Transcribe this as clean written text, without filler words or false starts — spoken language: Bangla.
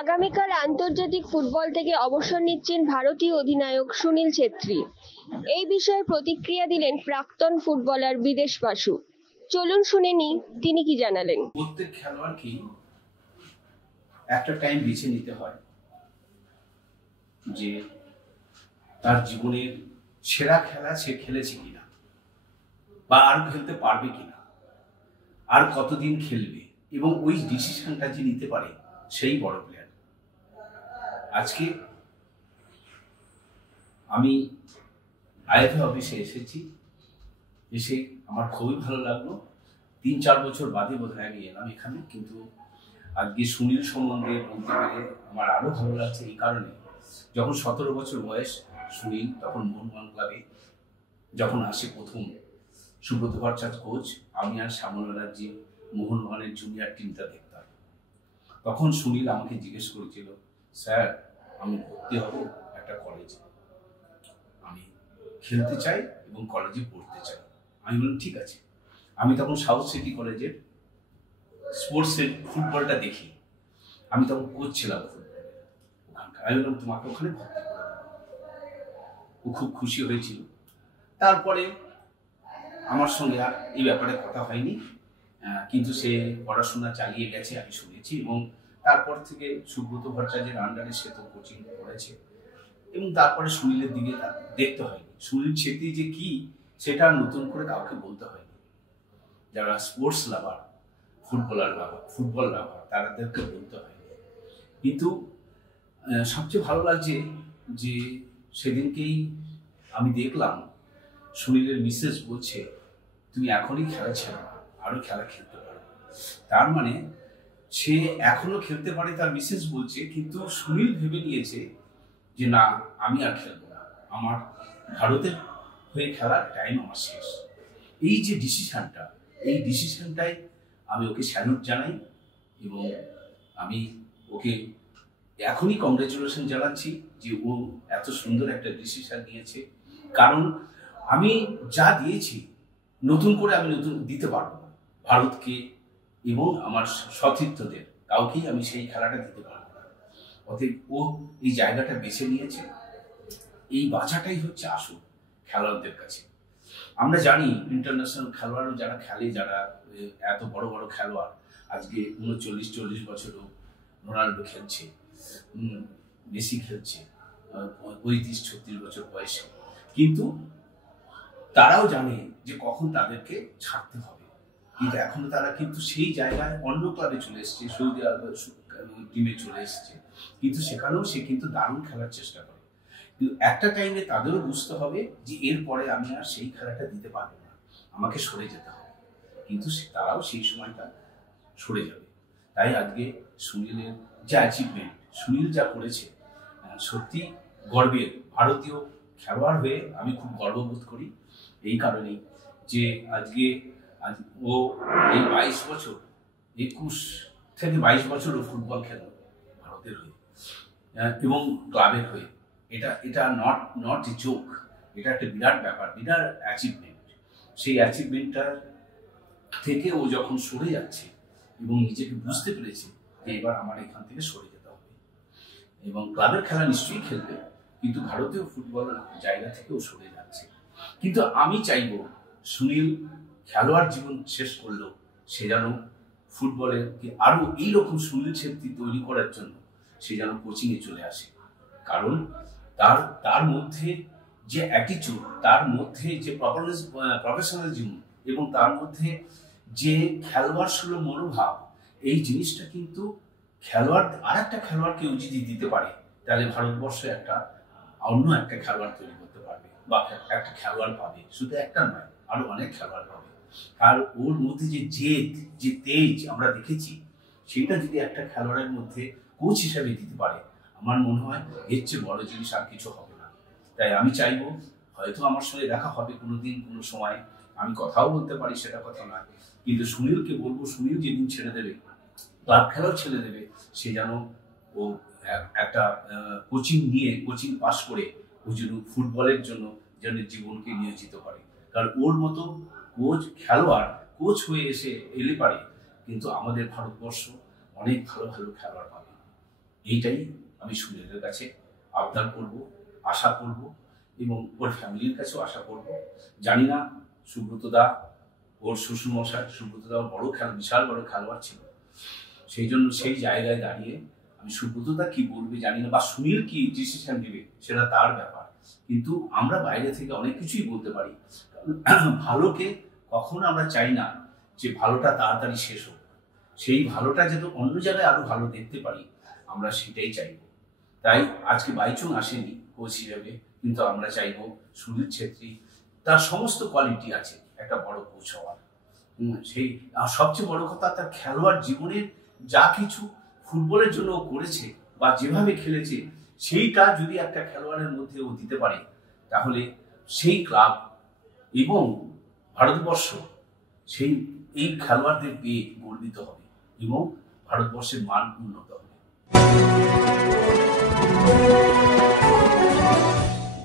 আগামীকাল আন্তর্জাতিক ফুটবল থেকে অবসর নিচ্ছেন ভারতীয় অধিনায়ক সুনীল ছেত্রী। এই বিষয়ে প্রতিক্রিয়া দিলেন প্রাক্তন ফুটবলার বিদেশ বাসু। চলুন শুনে নিই তিনি কি জানালেন। প্রত্যেক খেলোয়াড়কেই একটা টাইম বেছে নিতে হয় যে তার জীবনের সেরা খেলা সে খেলেছে কিনা, বা আর খেলতে পারবে কিনা, আর কতদিন খেলবে, এবং ওই ডিসিশনটা যে নিতে পারে সেই বড় প্লেয়ার। আজকে আমি আইএফএ অফিসে এসেছি, এসে আমার খুবই ভালো লাগলো। 3-4 বছর বাদে বোধহয় আমি এলাম এখানে, কিন্তু আজকে সুনীল সম্বন্ধে বলতে পেরে আমার আরো ভালো লাগছে। এই কারণে, যখন 17 বছর বয়স সুনীল, তখন মোহনবাগান ক্লাবে যখন আসে প্রথম সুব্রত ভট্টাচার্য কোচ, আমি আর শ্যামল ব্যানার্জি মোহনবাগানের জুনিয়র টিমটা দেখতাম। তখন সুনীল আমাকে জিজ্ঞেস করেছিল, স্যার আমি ভর্তি হব একটা কলেজে, আমি খেলতে চাই এবং কলেজে পড়তে চাই। আমি বললাম ঠিক আছে। আমি তখন সাউথ সিটি কলেজের স্পোর্টসের ফুটবলটা দেখি, আমি তখন কোচ ছিলাম ফুটবলের ওখানকার। আমি বললাম তোমাকে ওখানে ভর্তি করে দেবো। ও খুব খুশি হয়েছিল। তারপরে আমার সঙ্গে আর এই ব্যাপারে কথা হয়নি, কিন্তু সে পড়াশোনা চালিয়ে গেছে আমি শুনেছি, এবং তারপর থেকে সুব্রত ভট্টাচার্যের আন্ডারে সে তো কোচিং করেছে, এবং তারপরে সুনীলের দিকে দেখতে হয়নি। সুনীল ছেত্রী যে কি সেটা নতুন করে কাউকে বলতে হয়নি। যারা স্পোর্টস লাভার, ফুটবল লাভার, তাদেরকে বলতে হয়নি। কিন্তু সবচেয়ে ভালো লাগছে যে সেদিনকেই আমি দেখলাম সুনীলের মিসেস বলছে, তুমি এখনই খেলা ছেড়ো না, আরো খেলা খেলতে পারো। তার মানে সে এখনো খেলতে পারে, তার মিসেস বলছে, কিন্তু সুনীল ভেবে নিয়েছে যে না, আমি আর খেলবো না, আমার ভারতের হয়ে খেলার টাইম আমার শেষ। এই যে ডিসিশনটা, এই ডিসিশনটাই আমি ওকে স্যালুট জানাই, এবং আমি ওকে এখনই কংগ্রেচুলেশন জানাচ্ছি যে ও এত সুন্দর একটা ডিসিশন নিয়েছে। কারণ আমি যা দিয়েছি নতুন করে আমি দিতে পারবো না ভারতকে, এবং আমার সতীর্থদের কাউকেই আমি সেই খেলাটা দিতে পারবো না। অতএব ও এই জায়গাটা বেছে নিয়েছে। এই বাঁচাটাই হচ্ছে আসল খেলোয়াড়দের কাছে। আমরা জানি ইন্টারন্যাশনাল খেলোয়াড়ও যারা খেলে, যারা এত বড় বড় খেলোয়াড়, আজকে 39-40 বছরও রোনাল্ডো খেলছে, মেসি খেলছে 35-36 বছর বয়সে, কিন্তু তারাও জানে যে কখন তাদেরকে ছাড়তে হবে। কিন্তু এখনো তারা কিন্তু সেই জায়গায় অন্য ক্লাবে চলে এসছে, সৌদি আরবের টিমে চলে এসছে, কিন্তু সেখানেও সে কিন্তু দারুণ খেলার চেষ্টা করে। কিন্তু একটা টাইমে তাদেরও বুঝতে হবে যে এরপরে আমি আর সেই খেলাটা দিতে পারবো না, আমাকে সরে যেতে হবে। কিন্তু তারাও সেই সময়টা সরে যাবে। তাই আজকে সুনীলের যে অ্যাচিভমেন্ট, সুনীল যা করেছে, সত্যি গর্বের। ভারতীয় খেলোয়াড় হয়ে আমি খুব গর্ববোধ করি এই কারণেই যে আজকে ও এই 22 বছর, 21 থেকে 22 বছর ও ফুটবল খেল ভারতের হয়ে এবং ক্লাবের হয়ে। এটা নট এ জোক, এটা একটা বিরাট ব্যাপার, বিরাট অ্যাচিভমেন্ট। সেই অ্যাচিভমেন্টটার থেকে ও যখন সরে যাচ্ছে এবং নিজেকে বুঝতে পেরেছে যে এবার আমার এখান থেকে সরে যেতে হবে, এবং ক্লাবের খেলা নিশ্চয়ই খেলবে, কিন্তু ভারতীয় ফুটবলের জায়গা থেকেও সরে যাচ্ছে। কিন্তু আমি চাইব সুনীল খেলোয়াড় জীবন শেষ করলেও সে যেন ফুটবলের আরো এইরকম সুনীল ছেত্রী তৈরি করার জন্য সে যেন কোচিংয়ে চলে আসে। কারণ তার মধ্যে যে অ্যাটিটিউড, তার মধ্যে যে প্রফেশনালিজম, এবং তার মধ্যে যে খেলোয়াড় সুলভ মনোভাব, এই জিনিসটা কিন্তু আর একটা খেলোয়াড়কে যদি দিতে পারে, তাহলে ভারতবর্ষ অন্য একটা খেলোয়াড় তৈরি করতে পারবে, বা একটা খেলোয়াড় পাবে। শুধু একটা নয়, আরো অনেক খেলোয়াড় পাবে। আর ওর মধ্যে যে জেদ, যে তেজ আমরা দেখেছি, সেটা যদি একটা খেলোয়াড়ের মধ্যে কোচ হিসাবে দিতে পারে, আমার মনে হয় এর চেয়ে বড় জিনিস আর কিছু হবে না। তাই আমি চাইবো, হয়তো আমার সঙ্গে দেখা হবে কোনোদিন, কোনো সময় আমি কথাও বলতে পারি, সেটা কথা নয়, কিন্তু সুনীলকে বলবো, সুনীল যেদিন ছেড়ে দেবে, ক্লাব খেলাও ছেড়ে দেবে, সে যেন ও একটা কোচিং পাস করে ও যেন ফুটবলের জন্য যেন জীবনকে নিয়োজিত করে। কারণ ওর মতো কোচ হয়ে এলে পারে, কিন্তু আমাদের ভারতবর্ষ অনেক ভালো ভালো খেলোয়াড় পাবে। এইটাই আমি সুনীলের কাছে আবদার করব, আশা করব এবং ওর ফ্যামিলির কাছেও আশা করব। জানি না সুব্রত দা, ওর শ্বশুরমশাই সুব্রত দা বড় বিশাল বড় খেলোয়াড় ছিল, সেই জন্য সেই জায়গায় দাঁড়িয়ে আমি সুব্রত দা কি বলবে জানি না, বা সুনীল কি ডিসিশন নেবে সেটা তার ব্যাপার, কিন্তু আমরা বাইরে থেকে অনেক কিছুই বলতে পারি। ভালোকে কখনো আমরা চাই না যে ভালোটা তাড়াতাড়ি শেষ হোক, সেই ভালোটা যাতে অন্য জায়গায় আরো ভালো দেখতে পারি, আমরা সেটাই চাইব। তাই আজকে বাইচুং আসেনি কোচ হিসেবে, কিন্তু আমরা চাইবো সুনীল ছেত্রী, তার সমস্ত কোয়ালিটি আছে একটা বড় কোচ হওয়ার। সেই সবচেয়ে বড় কথা, তার খেলোয়াড় জীবনের যা কিছু ফুটবলের জন্য ও করেছে বা যেভাবে খেলেছে, সেইটা যদি একটা খেলোয়াড়ের মধ্যে ও দিতে পারে, তাহলে সেই ক্লাব এবং ভারতবর্ষ সেই এই খেলোয়াড়দের পেয়ে গর্বিত হবে এবং ভারতবর্ষের মান উন্নত হবে।